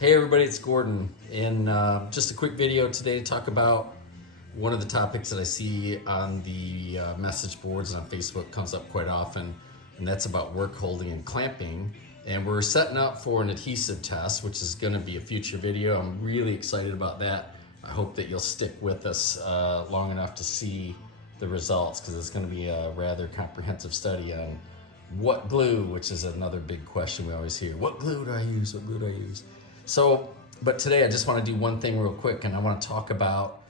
Hey everybody, it's Gordon, and just a quick video today to talk about one of the topics that I see on the message boards and on Facebook, comes up quite often, and that's about work holding and clamping. And we're setting up for an adhesive test, which is going to be a future video. I'm really excited about that. I hope that you'll stick with us long enough to see the results, because it's going to be a rather comprehensive study on what glue, which is another big question we always hear. What glue do I use? What glue do I use? So, but today I just want to do one thing real quick, and I want to talk about,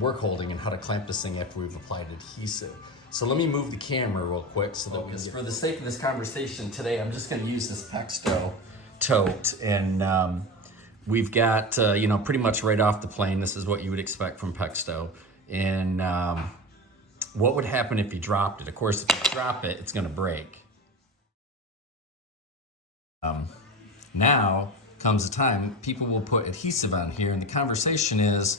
work holding and how to clamp this thing after we've applied adhesive. So let me move the camera real quick so that for the sake of this conversation today, I'm just going to use this Pexto tote, and we've got, pretty much right off the plane, this is what you would expect from Pexto. And what would happen if you dropped it? Of course, if you drop it, it's going to break. Now comes a time people will put adhesive on here, and the conversation is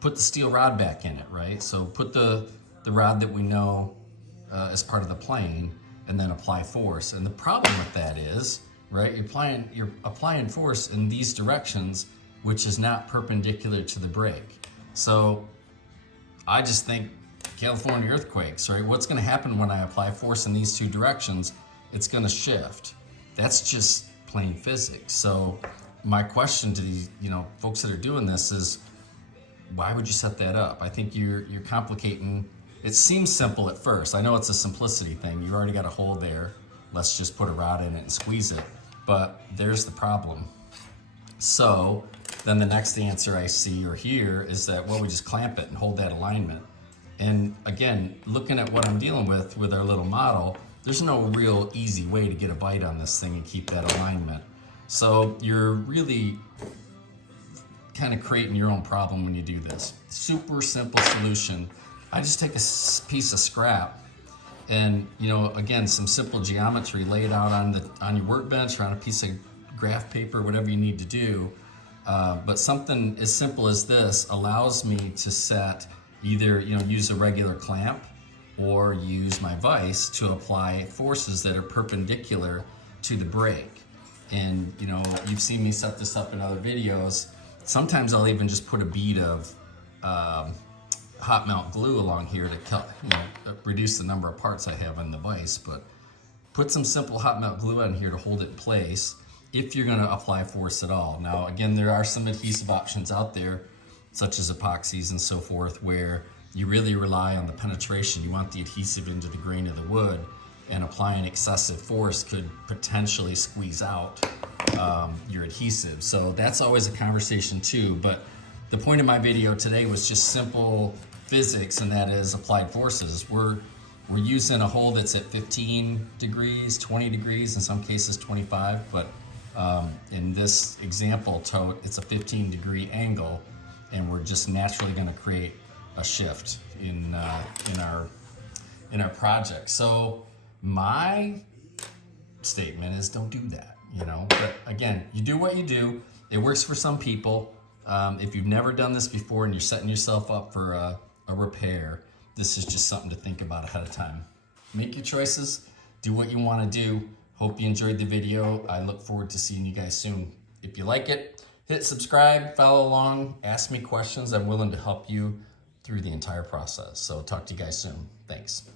put the steel rod back in it, right? So put the rod that we know as part of the plane, and then apply force. And the problem with that is, right, you're applying force in these directions, which is not perpendicular to the brake. So I just think California earthquakes, right? What's going to happen when I apply force in these two directions? It's going to shift. That's just plain physics. So my question to these, folks that are doing this is, why would you set that up? I think you're complicating. It seems simple at first. I know it's a simplicity thing. You already got a hole there. Let's just put a rod in it and squeeze it. But there's the problem. So then the next answer I see or hear is that, well, we just clamp it and hold that alignment. And again, looking at what I'm dealing with our little model, there's no real easy way to get a bite on this thing and keep that alignment. So you're really kind of creating your own problem when you do this. Super simple solution. I just take a piece of scrap and, again, some simple geometry, lay it out on your workbench or on a piece of graph paper, whatever you need to do. But something as simple as this allows me to set either, use a regular clamp or use my vise to apply forces that are perpendicular to the brake. And you've seen me set this up in other videos. Sometimes I'll even just put a bead of hot melt glue along here to reduce the number of parts I have on the vise. But put some simple hot melt glue on here to hold it in place if you're going to apply force at all. Now, again, there are some adhesive options out there, such as epoxies and so forth, where you really rely on the penetration. You want the adhesive into the grain of the wood, and applying excessive force could potentially squeeze out your adhesive. So that's always a conversation too. But the point of my video today was just simple physics, and that is applied forces. We're using a hole that's at 15 degrees, 20 degrees, in some cases 25, but in this example tote, it's a 15-degree angle, and we're just naturally going to create a shift in our project. So my statement is, don't do that. But again, you do what you do. It works for some people. If you've never done this before and you're setting yourself up for a repair, this is just something to think about ahead of time. Make your choices. Do what you want to do. Hope you enjoyed the video. I look forward to seeing you guys soon. If you like it, hit subscribe, follow along, ask me questions. I'm willing to help you through the entire process. So talk to you guys soon. Thanks.